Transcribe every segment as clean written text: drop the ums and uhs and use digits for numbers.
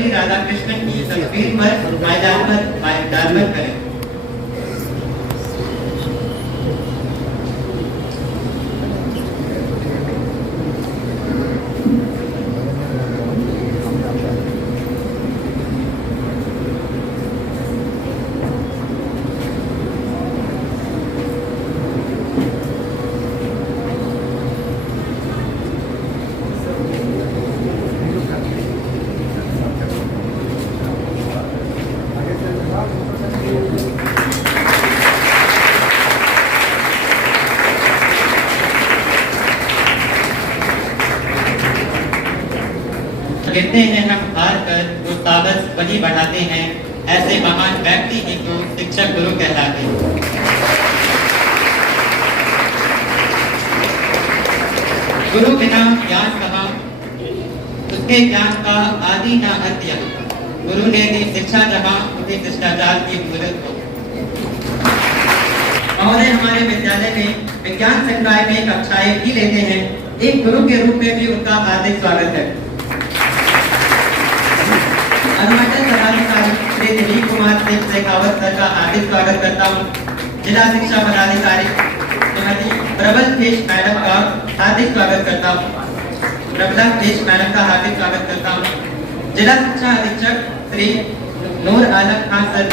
सर्वपल्ली राधाकृष्णन की तस्वीर पर माल्यार्पण करें। कहते हैं हम हार कर वो ताबत वही बढ़ाते हैं, ऐसे महान व्यक्ति ही तो शिक्षक गुरु कहलाते हैं। गुरु बिना ज्ञान कहाँ, उसके ज्ञान का आदि न अंत्य। गुरु ने दी शिक्षा जहाँ, उसी शिष्टाचार की मूर्त हो। महोदय हमारे विद्यालय में विज्ञान संकाय में कक्षाएं भी लेते हैं। एक गुरु के रूप में भी उनका हार्दिक स्वागत है। अनुमंडल पदाधिकारी श्री दिलीप कुमार सिंह शेखावत सर का हार्दिक स्वागत करता हूँ। जिला शिक्षा पदाधिकारी श्रीमती प्रबल फेश मैडम का हार्दिक स्वागत करता हूँ। प्रबला फेश मैडम का हार्दिक स्वागत करता हूँ। जिला शिक्षा अधीक्षक श्री नूर आलम खान सर,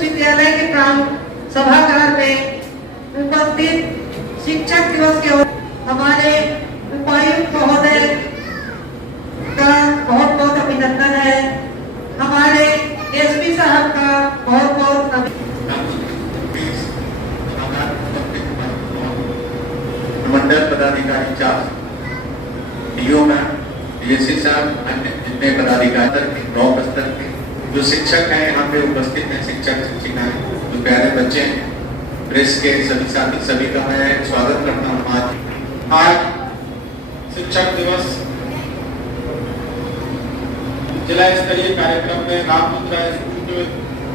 विद्यालय के प्राण सभागार में उपस्थित शिक्षक दिवस के हमारे उपायुक्त महोदय का बहुत बहुत अभिनंदन है। हमारे एसपी साहब का बहुत बहुत मंडल पदाधिकारी चार डीओ मैम, डीएससी साहब, अन्य जितने पदाधिकारी ब्लॉक स्तर के जो शिक्षक हैं यहाँ पे उपस्थित हैं, शिक्षक शिक्षिकाएं, जो प्यारे बच्चे हैं, प्रेस के सभी साथी, सभी का मैं स्वागत करता हूँ। आज शिक्षक दिवस जिला स्तरीय कार्यक्रम में रामपुरा स्कूल के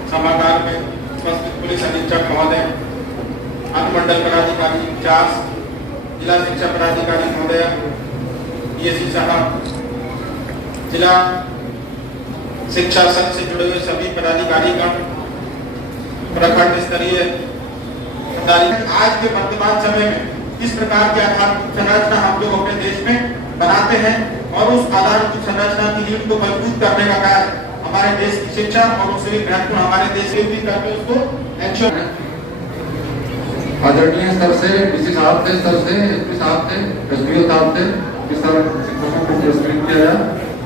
सभागार में उपस्थित पुलिस अधीक्षक महोदय, अनुमंडल पदाधिकारी इंचार्ज, जिला शिक्षा पदाधिकारी महोदय, डीएससी साहब, जिला शिक्षा संघ से जुड़े हुए सभी पदाधिकारीगण, प्रखंड स्तरीय आज के वर्तमान समय में इस प्रकार की आधारभूत संरचना हम लोग अपने देश में बनाते हैं और उस आधारभूत संरचना की नींव को मजबूत करने का कार्य हमारे देश की शिक्षा और उससे भी महत्वपूर्ण हमारे देश के भी करके उसको एक्शन आदरणीय स्तर से डीसी साहब थे, स्तर से एसपी साहब थे, एसडीओ साहब थे, इस तरह शिक्षकों को पुरस्कृत किया गया।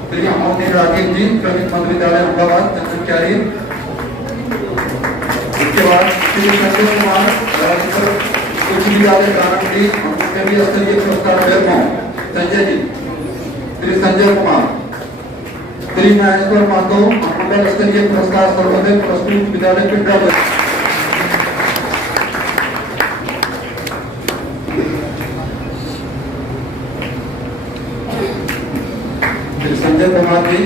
श्री अमोदीन राकेश जी, क्रमिक मध्य विद्यालय अहमदाबाद, चंदनचारी। इसके बाद श्री संजय कुमार, राजपुर उच्च विद्यालय प्रारंभी, मंडलीय स्तरीय पुरस्कार अवॉर्ड संजय जी, श्री संजय कुमार। श्री महेश्वर माधव, मंडल स्तरीय पुरस्कार सर्वोदय पुरस्कृत विद्यालय पिंडरा। संजय कुमार जी,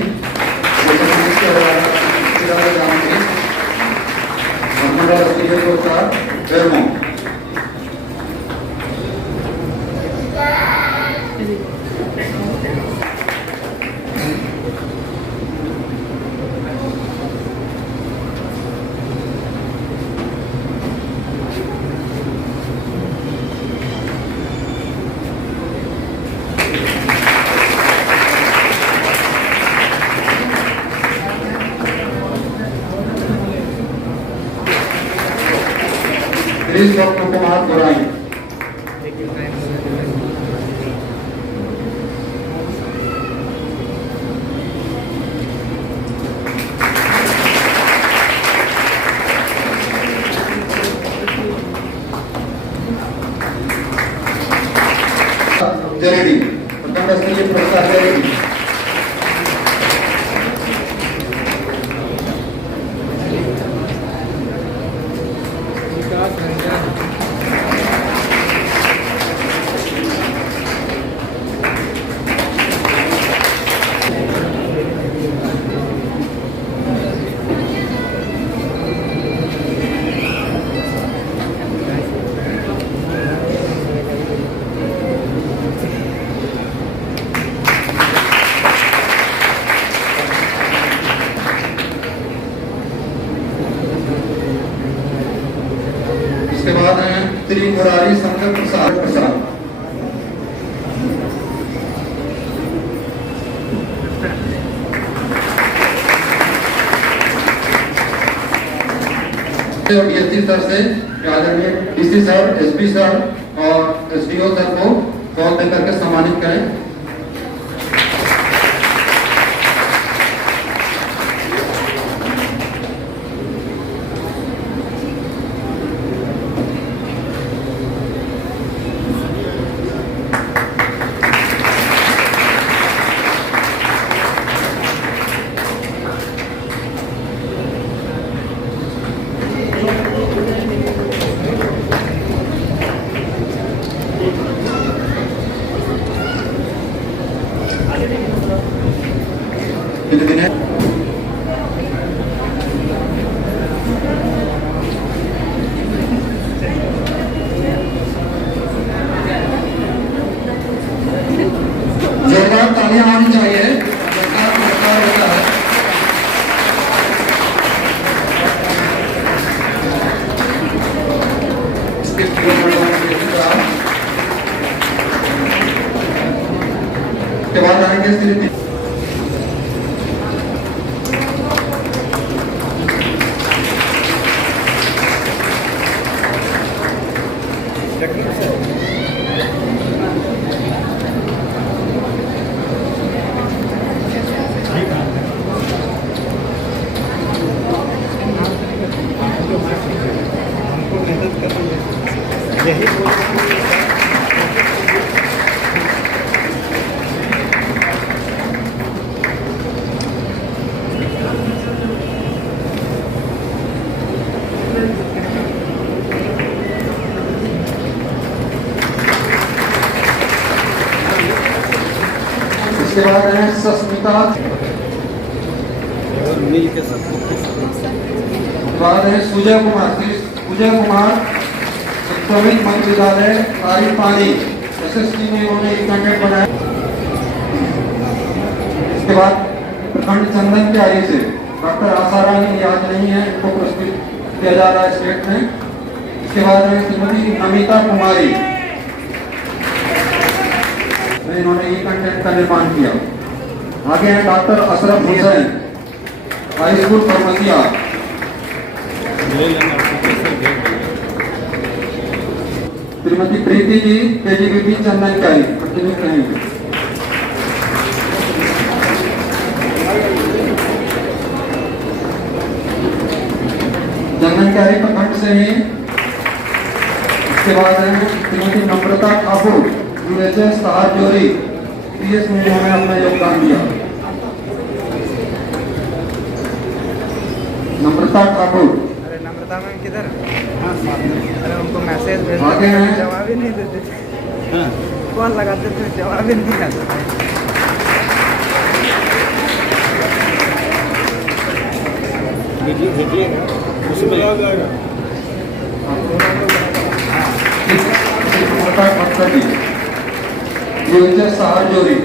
श्री स्वप्न कुमार गोराई। जरेडी, प्रखंड स्तरीय पुरस्कार जरेडी। इसके बाद हैं श्री मुरारी शंकर प्रसाद। बीएससी सर से आदरणीय डीसी सर, एसपी सर और एसडीओ सर को कॉल देकर के सम्मानित करें। जोरदार तालियां आनी चाहिए। पुरस्कार होता है। इसके बाद आएंगे श्री इसके बाद है सस्मिता, बाद है सुजय कुमार। सुजय कुमार क्रमिक मध्य विद्यालय तारीफ पानी, एसएसटी में उन्होंने कैंडिडेट बनाया। इसके बाद प्रखंड चंदन प्यारी से डॉक्टर आसारानी, याद नहीं है, इनको पुरस्कृत किया जा रहा है स्टेट में। इसके बाद है श्रीमती नमिता कुमारी, इन्होंने ई कंटेंट का निर्माण किया। आगे है doctor Ashraf Hussain, high school Farmatia. Shrimati Preeti ji, KGBP Chandan Kari, continue करेंगे। जानकारी प्रखंड से ही। इसके बाद है श्रीमती नम्रता ठाकुर यूएचएस सहारजोरी पीएस में उन्होंने अपना योगदान दिया। नम्रता ठाकुर। अरे नम्रता मैम किधर? अरे उनको मैसेज भेजते आगे हैं। जवाब ही नहीं देते, कॉल लगाते थे जवाब ही नहीं आता। नम्रता ठाकुर जी यूएचएस सहारजोरी।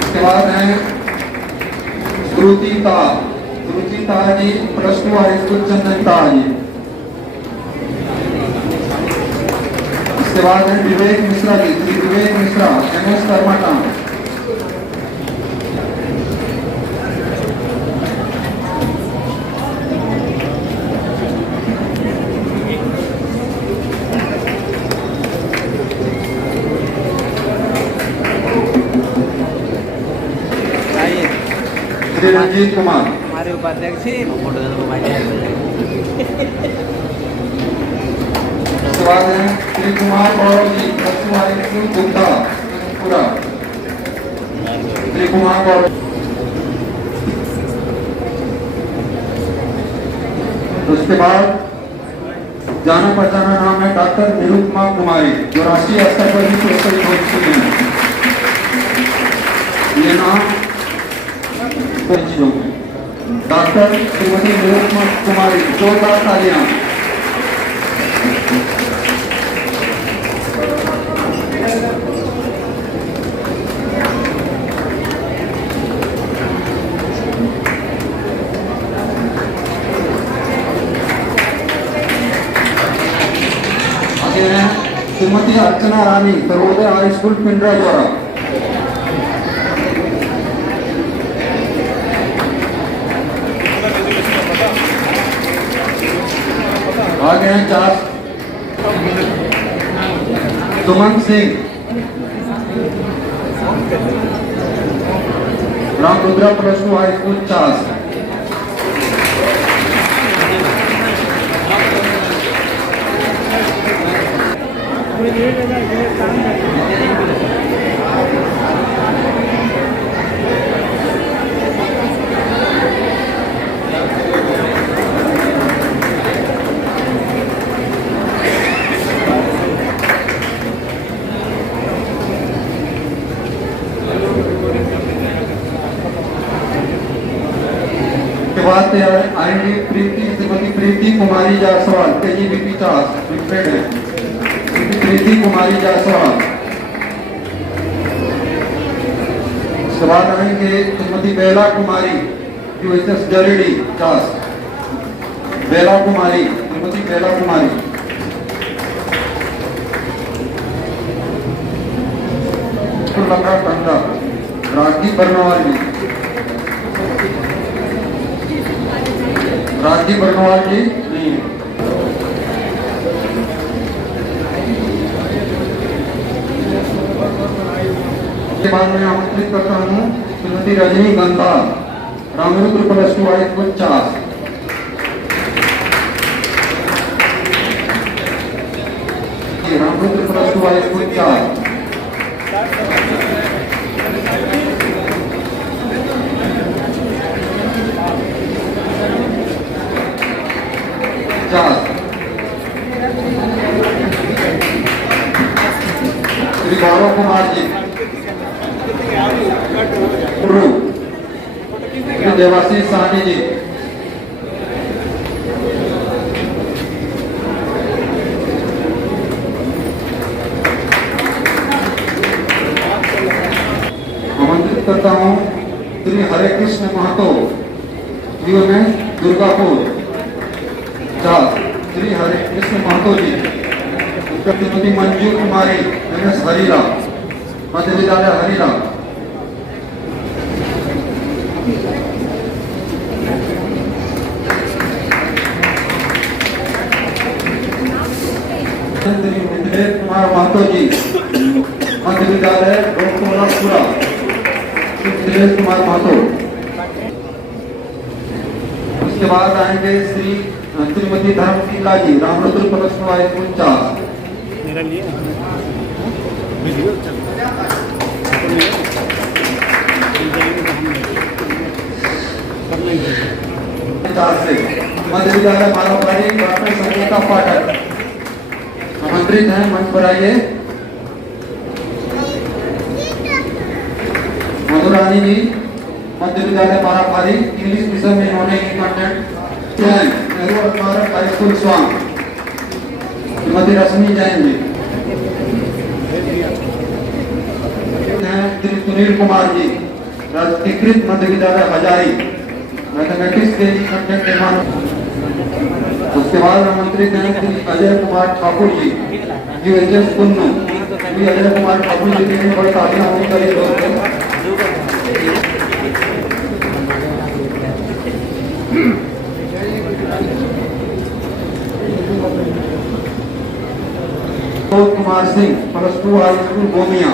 इसके बाद है श्रुतिता जी +2 हाई स्कूल चंदनता जी। इसके बाद है विवेक मिश्रा जी, श्री विवेक मिश्रा MS कर्माटा। आइए श्री रंजीत कुमार। हमारे उपाध्यक्ष जी इसके बाद है श्री कुमार गौरव जी +2 हाई स्कूल गुप्ता पूरा। श्री कुमार गौरव। उसके बाद जाना पहचाना नाम है डॉक्टर निरुपमा कुमारी जो राष्ट्रीय स्तर पर भी पुरस्कृत हो चुकी हैं। ये नाम चीजों में डॉक्टर श्रीमती निरुपमा कुमारी, जोरदार तालियां। आगे हैं श्रीमती अर्चना रानी सर्वोदय हाई स्कूल पिंडरा द्वारा। आगे हैं 4 सुमन सिंह रामरुद्रा +2 हाई स्कूल 4। बात है आईडी श्रीमती प्रीति कुमारी जायसवाल KGBP 50 रिक्वेड है। प्रीति कुमारी जायसवाल। सवाल आएंगे श्रीमती बेला कुमारी यूएचएस जरेडी 50। बेला कुमारी, श्रीमती बेला कुमारी। लंबा टंगा रागी बर्नवाल जी, राजी बर्नवाल जी नहीं है। इसके बाद मैं आमंत्रित करता हूँ Shrimati Rajni Gandha Ramrudra +2 high school 50। Ramrudra +2 high school 4। Shri Gaurav Kumar ji, Shri Debashish Sahni ji, आमंत्रित करता हूँ श्री हरे कृष्ण महतो UMS दुर्गापुर 50। श्री हरे कृष्ण महतो जी। श्रीमती मंजू कुमारी MS हरीरा मध्य विद्यालय हरीरा। श्री मिथिलेश कुमार महतो जी, मध्य विद्यालय डोमकोलापुरा, श्री मिथिलेश कुमार महतो। उसके बाद आएंगे Shrimati Dharmshila ji, Ramrudra plus two high school 4। मध्य विद्यालय मानवपाड़ी डॉक्टर संगीता पाठक आमंत्रित हैं, मंच पर आइए। मधुरानी जी, मध्य विद्यालय मानवपाड़ी, इंग्लिश विषय में इन्होंने कंटेंट नेहरू स्मारक हाई स्कूल स्वांग। श्रीमती रश्मि जैन जी, श्री सुनील कुमार जी, राजकीकृत मध्य विद्यालय हजारी, मैथमेटिक्स के कंटेंट निर्माण। उसके बाद आमंत्रित हैं श्री अजय कुमार ठाकुर जी, यूएचएस कुन्नू। श्री अजय कुमार ठाकुर जी के लिए बड़ी तालियां होनी चाहिए दोस्तों। Kumar Singh, plus two high school Gomia,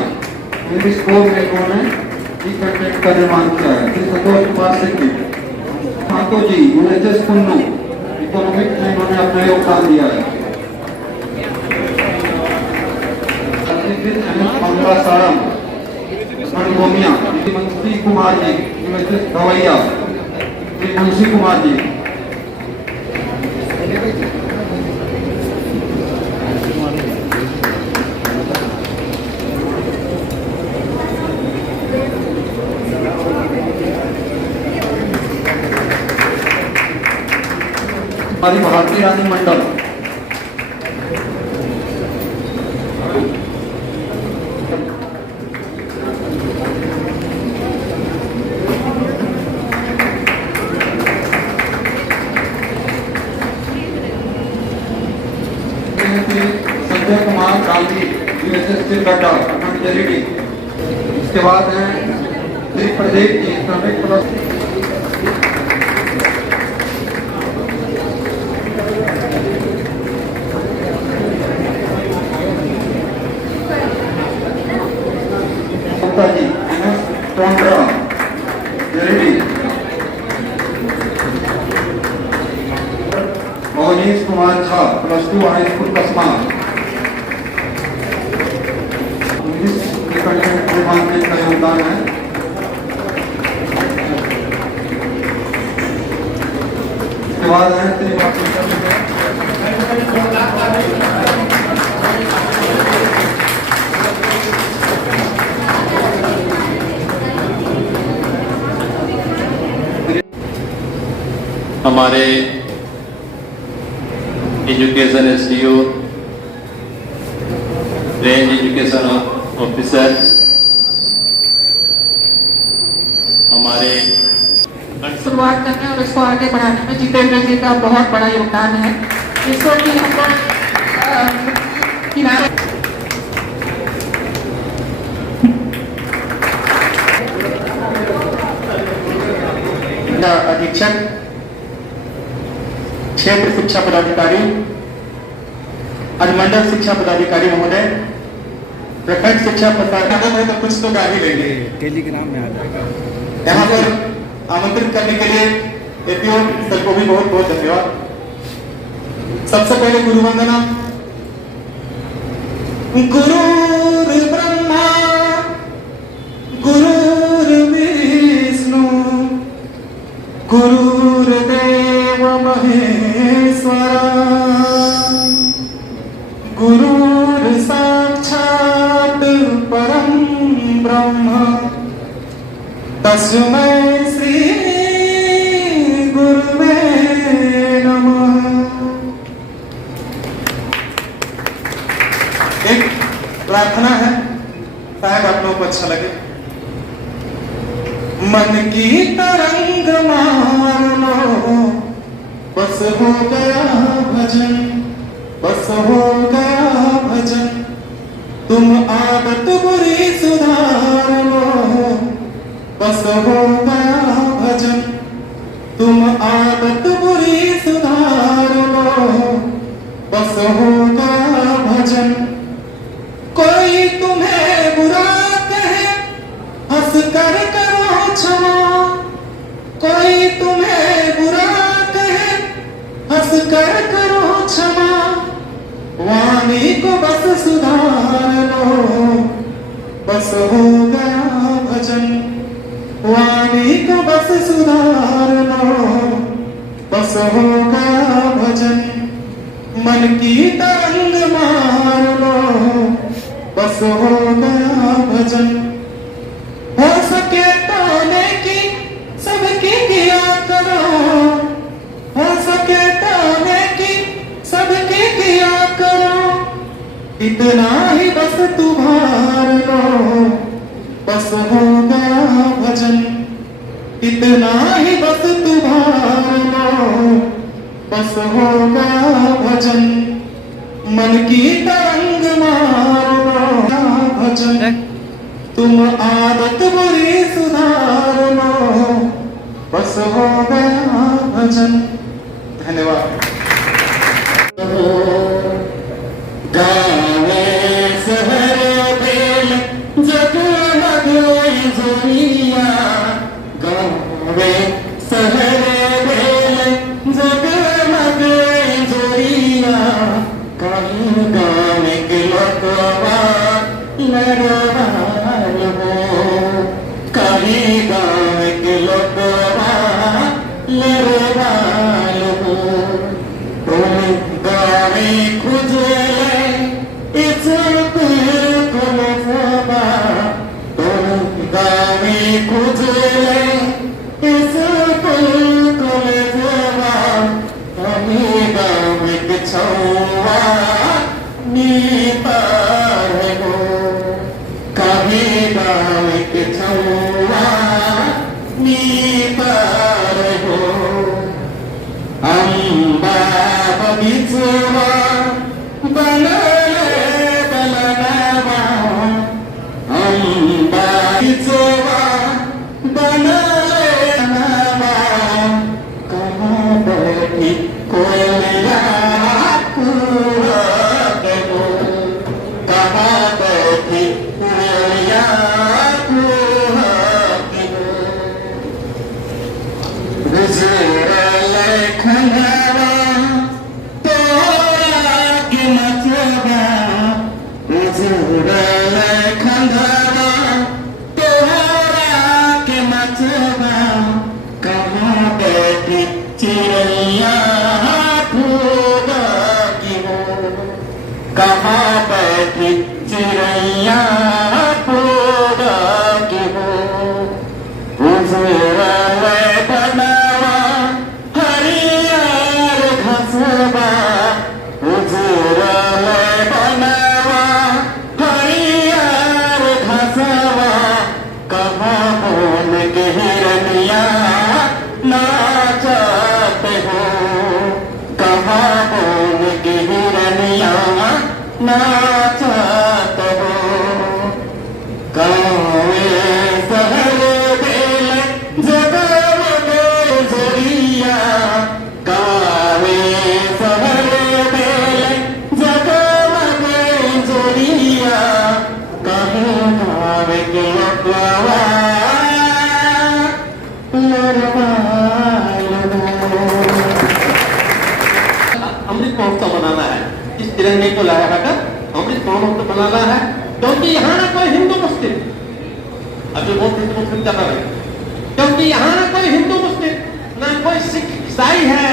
English course में इन्होंने कंटेंट का निर्माण किया है। श्री संतोष कुमार सिंह जी, ठाकुर जी, यूएचएस कुन्नू, इकोनॉमिक्स में इन्होंने अपना योगदान दिया है। मंगला सारम, गोमिया, श्री मुंशी कुमार जी, यूएचएस गवैया, श्री मुंशी कुमार जी। हमारी भारती रानी मंडल, संजय कुमार गांधी, यूएसएस चिलगड्डा, जरीडी। इसके बाद हैं Shri Pradeep ji, Islamic plus. Ji, Manish Kumar Jha, plus two high school Kasba, English content निर्माण में का योगदान है। इसके बाद है श्री हमारे education SDO, range education officer, हमारे शुरुआत करने और इसको आगे बढ़ाने में जितेंद्र जी का बहुत बड़ा योगदान है। इसको कि हम लोग किनारे अधीक्षक, क्षेत्र शिक्षा पदाधिकारी, अनुमंडल शिक्षा पदाधिकारी महोदय, प्रखंड शिक्षा पदाधिकारी है तो कुछ तो गा ही लेंगे, टेलीग्राम में आ जाएगा। यहाँ पर आमंत्रित करने के लिए एपीओ सर को भी बहुत बहुत धन्यवाद। सबसे पहले गुरु वंदना। गुरुर् ब्रह्मा गुरुर्विष्णु गुरुर्देव महेश्वरा गुरुर्साक्षात् परं ब्रह्म तस्मै श्री गुरुवे नमः। एक प्रार्थना है, शायद आप लोगों को अच्छा लगे। मन की तरंग मार लो, बस हो गया भजन, बस हो गया भजन। तुम आदत बुरी सुधार लो, बस हो गया भजन। तुम आदत बुरी सुधार लो, बस हो गया भजन। भजन। कोई तुम्हें बुरा कहे हंस कर करो क्षमा, कोई तुम्हें बुरा कहे हंस कर करो क्षमा। वाणी को बस सुधार लो, बस हो गया भजन। वाणी को बस सुधार लो, बस हो गया भजन। मन की तरंग मार लो, बस हो गया भजन। हो सके तो नेकी सबकी किया करो, हो सके तो नेकी सबकी किया करो। इतना ही बस तुम्हार लो, बस हो गया भजन। इतना ही बस तुम्हार लो, बस हो गया भजन। मन की तरंग मार लो भजन। तुम आदत बुरी सुधार लो, बस हो गया भजन। धन्यवाद। गावे शहर बेल जगमग जोरिया, गावे शहर बेल जगमग जोरिया। कहीं गाँव के लोगवा लड़वाल हो, कहीं गाँव के लोगवा लड़वाल हो। तुम गावे खुजले इस कुल सभा, तुम गावे खुजले इस कुल सभा। हमें गाँव के छौवा नीपार हो, कभी गाँव के छौवा नीपार हो। अम्बा बगीचवा बनले बनवा, अम्बा बगीचवा बनले बनवा। कहाँ बैठी कोयलिया कुहक हो, कहाँ बैठी कोयलिया कुहक हो। गुजरल खंडवा तोरा के मतवा, गुजरल खंडवा तोरा के मतवा। कहाँ बैठी चिड़ैया फूलक हो, कहाँ बैठी चिड़ैया फूलक हो। गुजरल बनवा हरियर घसवा, गुजरल बनवा हरियर घसवा। कहाँ बोल के हिरनिया नाचत हो, कहाँ बोल के हिरनिया नाचत हो। गाँवे शहर बेल जगमग जोरिया, गाँवे शहर बेल जगमग जोरिया। कहीं गाँव के लोगवा लड़वाल हो। अमृत महोत्सव मनाना है, इस तिरंगे को लहरा कर अमृत महोत्सव मनाना है। क्योंकि यहाँ ना कोई हिंदू मुस्लिम, अभी बहुत हिंदू मुस्लिम चल रहे हैं, क्योंकि यहाँ ना कोई हिंदू मुस्लिम, ना कोई सिख ईसाई है।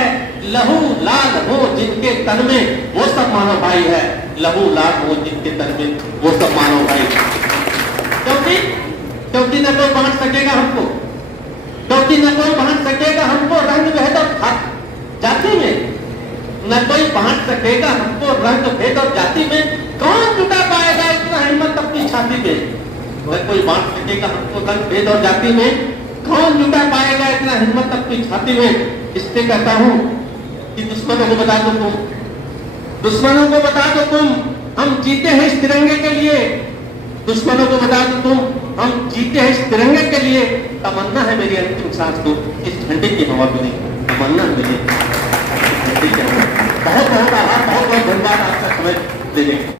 लहू लाल हो जिनके तन में वो सब मानव भाई है, लहू लाल हो जिनके तन में वो सब मानव भाई। क्योंकि न कोई बांट सकेगा हमको, क्योंकि न कोई बांट सकेगा हमको रंग भेद और जाति में, न कोई बांट सकेगा हमको रंग भेद और जाति में। कौन जुटा पाएगा इतना हिम्मत अपनी छाती में? न कोई बांट सकेगा हमको रंग भेद और जाति में, कौन जुटा पाएगा इतना हिम्मत अपनी छाती में। इसलिए कहता हूं कि दुश्मनों को बता दो तुम, दुश्मनों को बता दो तुम, हम जीते हैं इस तिरंगे के लिए। दुश्मनों को बता दो तुम, हम जीते हैं इस तिरंगे के लिए। तमन्ना है मेरी अंतिम सांस को इस झंडे की हवा में नहीं, तमन्ना है मेरी झंडे की हवा। बहुत बहुत आभार, बहुत बहुत धन्यवाद आपका समय देने